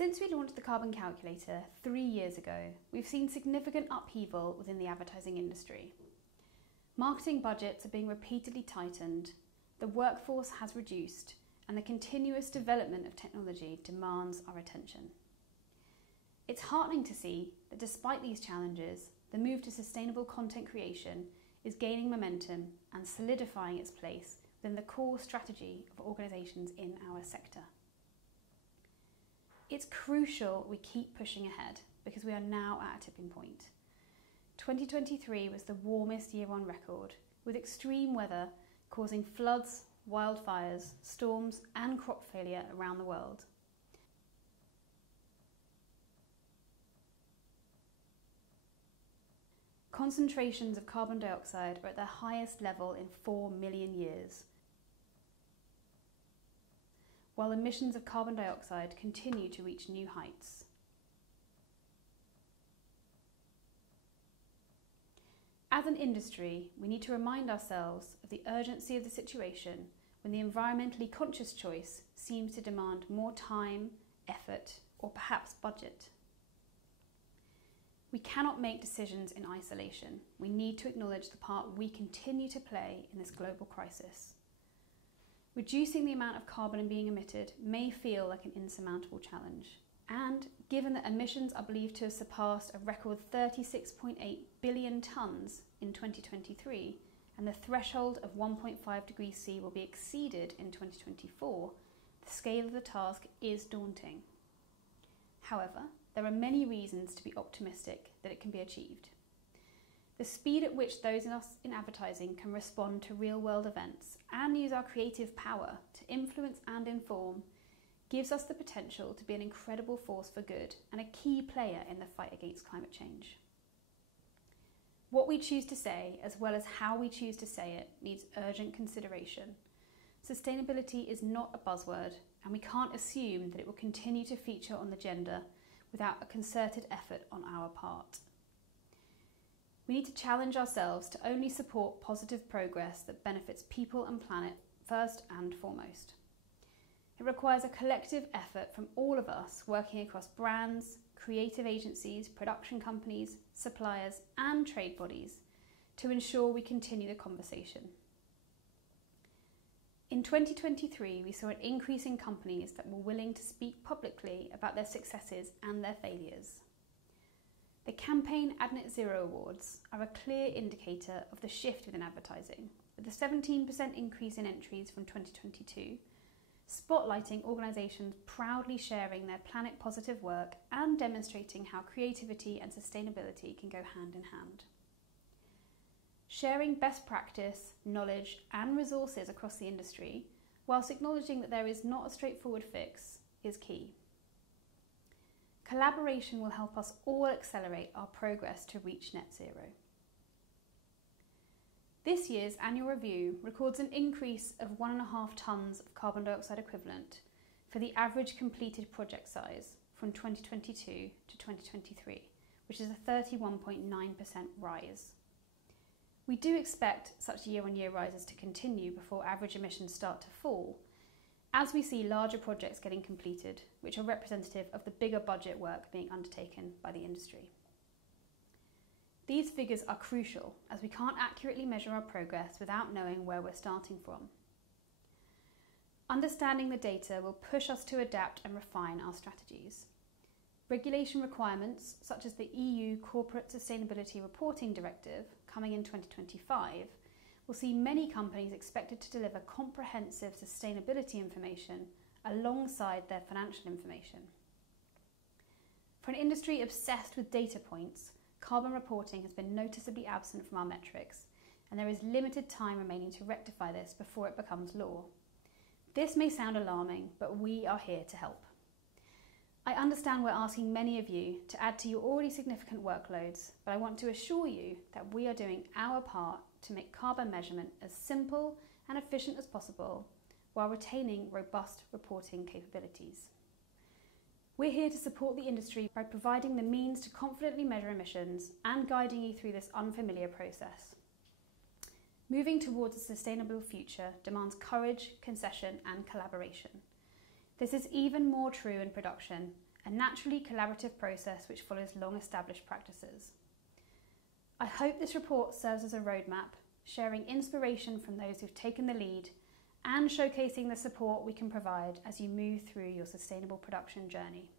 Since we launched the Carbon Calculator 3 years ago, we've seen significant upheaval within the advertising industry. Marketing budgets are being repeatedly tightened, the workforce has reduced, and the continuous development of technology demands our attention. It's heartening to see that despite these challenges, the move to sustainable content creation is gaining momentum and solidifying its place within the core strategy of organisations in our sector. It's crucial we keep pushing ahead because we are now at a tipping point. 2023 was the warmest year on record, with extreme weather causing floods, wildfires, storms and crop failure around the world. Concentrations of carbon dioxide are at their highest level in 4 million years, while emissions of carbon dioxide continue to reach new heights. As an industry, we need to remind ourselves of the urgency of the situation when the environmentally conscious choice seems to demand more time, effort, or perhaps budget. We cannot make decisions in isolation. We need to acknowledge the part we continue to play in this global crisis. Reducing the amount of carbon being emitted may feel like an insurmountable challenge. And given that emissions are believed to have surpassed a record 36.8 billion tonnes in 2023, and the threshold of 1.5 degrees C will be exceeded in 2024, the scale of the task is daunting. However, there are many reasons to be optimistic that it can be achieved. The speed at which those of us in advertising can respond to real-world events and use our creative power to influence and inform gives us the potential to be an incredible force for good and a key player in the fight against climate change. What we choose to say, as well as how we choose to say it, needs urgent consideration. Sustainability is not a buzzword, and we can't assume that it will continue to feature on the agenda without a concerted effort on our part. We need to challenge ourselves to only support positive progress that benefits people and planet first and foremost. It requires a collective effort from all of us working across brands, creative agencies, production companies, suppliers and trade bodies to ensure we continue the conversation. In 2023, we saw an increase in companies that were willing to speak publicly about their successes and their failures. The Campaign AdNet Zero Awards are a clear indicator of the shift within advertising, with a 17% increase in entries from 2022, spotlighting organisations proudly sharing their planet-positive work and demonstrating how creativity and sustainability can go hand in hand. Sharing best practice, knowledge and resources across the industry, whilst acknowledging that there is not a straightforward fix, is key. Collaboration will help us all accelerate our progress to reach net zero. This year's annual review records an increase of 1.5 tonnes of carbon dioxide equivalent for the average completed project size from 2022 to 2023, which is a 31.9% rise. We do expect such year-on-year rises to continue before average emissions start to fall, as we see larger projects getting completed, which are representative of the bigger budget work being undertaken by the industry. These figures are crucial as we can't accurately measure our progress without knowing where we're starting from. Understanding the data will push us to adapt and refine our strategies. Regulation requirements, such as the EU Corporate Sustainability Reporting Directive, coming in 2025, will see many companies expected to deliver comprehensive sustainability information alongside their financial information. For an industry obsessed with data points, carbon reporting has been noticeably absent from our metrics, and there is limited time remaining to rectify this before it becomes law. This may sound alarming, but we are here to help. I understand we're asking many of you to add to your already significant workloads, but I want to assure you that we are doing our part to make carbon measurement as simple and efficient as possible while retaining robust reporting capabilities. We're here to support the industry by providing the means to confidently measure emissions and guiding you through this unfamiliar process. Moving towards a sustainable future demands courage, concession and collaboration. This is even more true in production, a naturally collaborative process which follows long-established practices. I hope this report serves as a roadmap, sharing inspiration from those who've taken the lead and showcasing the support we can provide as you move through your sustainable production journey.